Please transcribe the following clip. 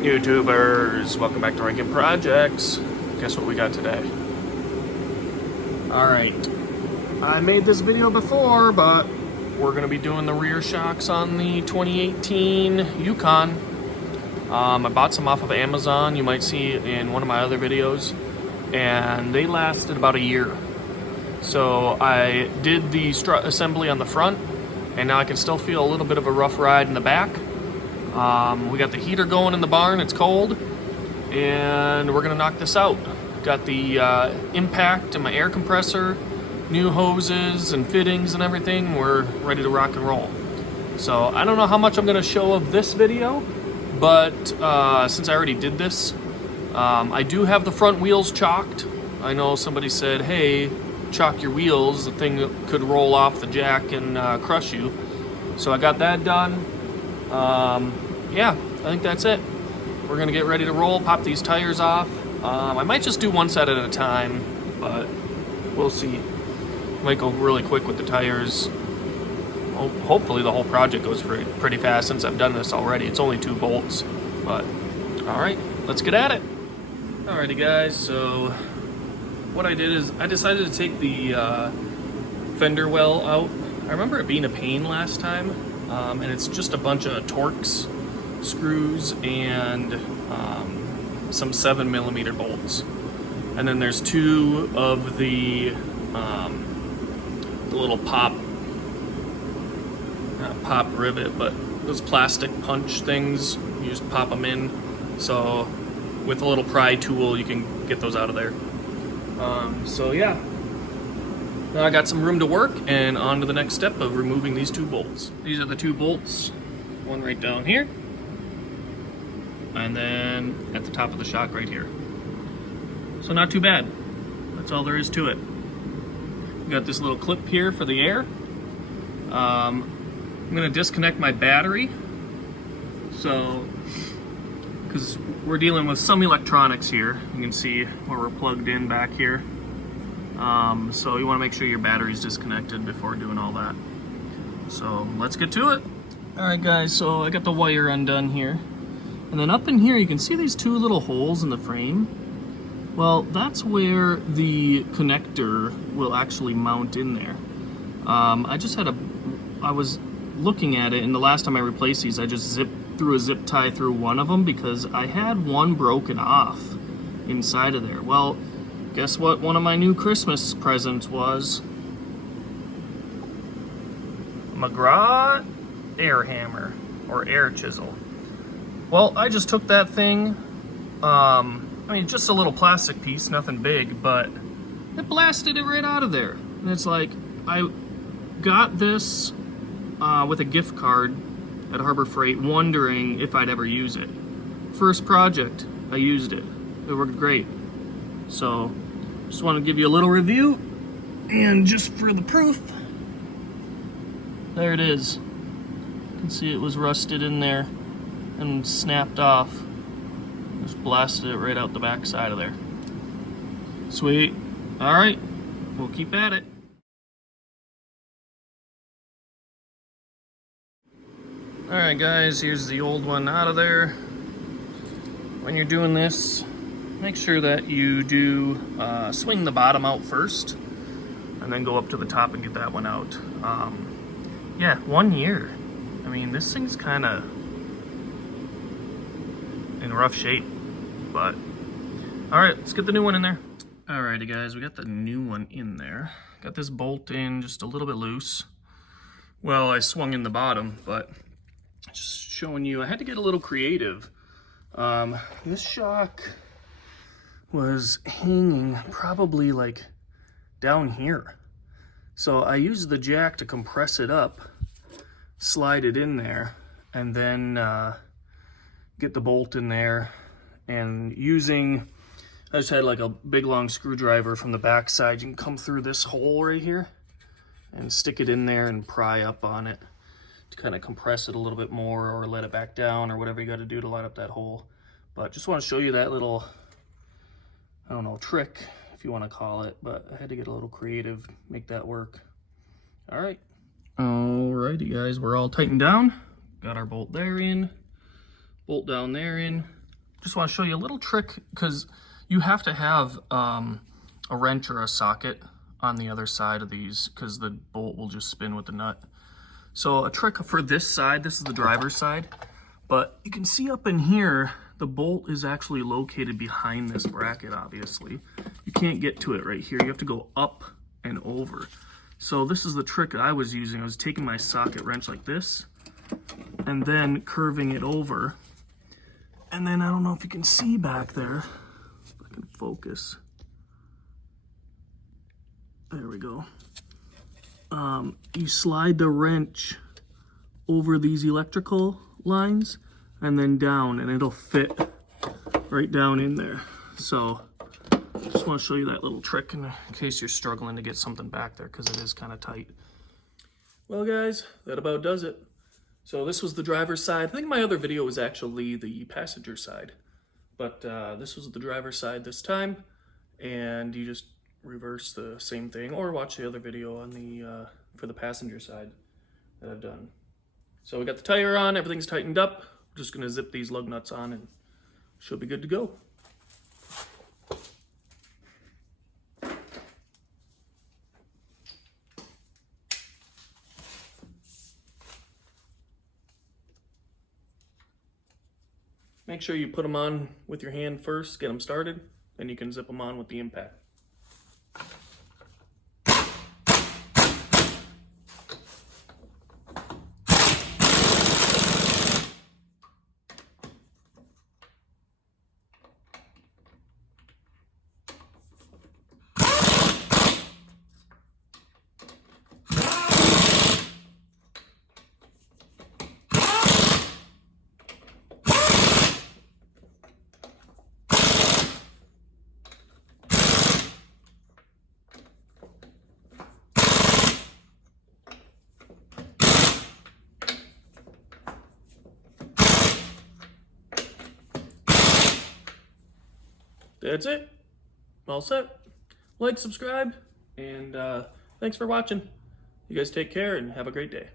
YouTubers, welcome back to Rankin Projects. Guess what we got today? Alright, I made this video before, but we're going to be doing the rear shocks on the 2018 Yukon. I bought some off of Amazon, you might see in one of my other videos, and they lasted about a year. So I did the strut assembly on the front, and now I can still feel a little bit of a rough ride in the back. We got the heater going in the barn, it's cold, and we're gonna knock this out. Got the impact and my air compressor, new hoses and fittings and everything. We're ready to rock and roll. So I don't know how much I'm gonna show of this video, but since I already did this, I do have the front wheels chalked. I know somebody said, hey, chalk your wheels, the thing could roll off the jack and crush you. So I got that done. Yeah, I think that's it. We're gonna get ready to roll, pop these tires off. I might just do one set at a time, but we'll see. Might go really quick with the tires. Hopefully the whole project goes pretty fast since I've done this already. It's only 2 bolts, but all right, let's get at it. Alrighty guys, so what I did is I decided to take the fender well out. I remember it being a pain last time, and it's just a bunch of Torx screws and some 7mm bolts. And then there's 2 of the little pop rivet, but those plastic punch things, you just pop them in. So with a little pry tool, you can get those out of there. So yeah, now I got some room to work, and on to the next step of removing these 2 bolts. These are the 2 bolts, one right down here, and then at the top of the shock right here. So not too bad. That's all there is to it. We got this little clip here for the air. I'm gonna disconnect my battery. So, because we're dealing with some electronics here. You can see where we're plugged in back here. So you wanna make sure your battery's disconnected before doing all that. So let's get to it. All right guys, so I got the wire undone here. And then up in here, you can see these 2 little holes in the frame. Well, that's where the connector will actually mount in there. I was looking at it, and the last time I replaced these, I just threw a zip tie through one of them because I had one broken off inside of there. Well, guess what one of my new Christmas presents was? McGraw air hammer, or air chisel. Well, I just took that thing, I mean, just a little plastic piece, nothing big, but it blasted it right out of there. And it's like, I got this with a gift card at Harbor Freight, wondering if I'd ever use it. First project, I used it. It worked great. So, just want to give you a little review, and just for the proof, there it is. You can see it was rusted in there and snapped off. Just blasted it right out the back side of there. Sweet. All right, we'll keep at it. All right guys, here's the old one out of there. When you're doing this, make sure that you do swing the bottom out first, and then go up to the top and get that one out. Yeah, 1 year. I mean, this thing's kind of in rough shape, but all right, let's get the new one in there. Alrighty guys, we got the new one in there. Got this bolt in just a little bit loose. Well, I swung in the bottom, but just showing you, I had to get a little creative. This shock was hanging probably like down here. So I used the jack to compress it up, slide it in there, and then get the bolt in there. And I just had like a big long screwdriver from the back side. You can come through this hole right here and stick it in there and pry up on it to kind of compress it a little bit more, or let it back down, or whatever you got to do to line up that hole. But just want to show you that little, I don't know, trick, if you want to call it, but I had to get a little creative, make that work. All right. Alrighty guys, we're all tightened down. Got our bolt there in, bolt down there in. just want to show you a little trick, because you have to have a wrench or a socket on the other side of these, because the bolt will just spin with the nut. So a trick for this side, this is the driver's side, but you can see up in here, the bolt is actually located behind this bracket, obviously. You can't get to it right here. You have to go up and over. So this is the trick I was using. I was taking my socket wrench like this and then curving it over. And then I don't know if you can see back there, if I can focus. There we go. You slide the wrench over these electrical lines and then down, and it'll fit right down in there. So just want to show you that little trick in case you're struggling to get something back there, because it is kind of tight. Well guys, that about does it. So this was the driver's side. I think my other video was actually the passenger side, but this was the driver's side this time, and you just reverse the same thing, or watch the other video on the for the passenger side that I've done. So we got the tire on, everything's tightened up. We're just gonna zip these lug nuts on and she'll be good to go. Make sure you put them on with your hand first, get them started, then you can zip them on with the impact. That's it. All set. Like, subscribe, and thanks for watching. You guys take care and have a great day.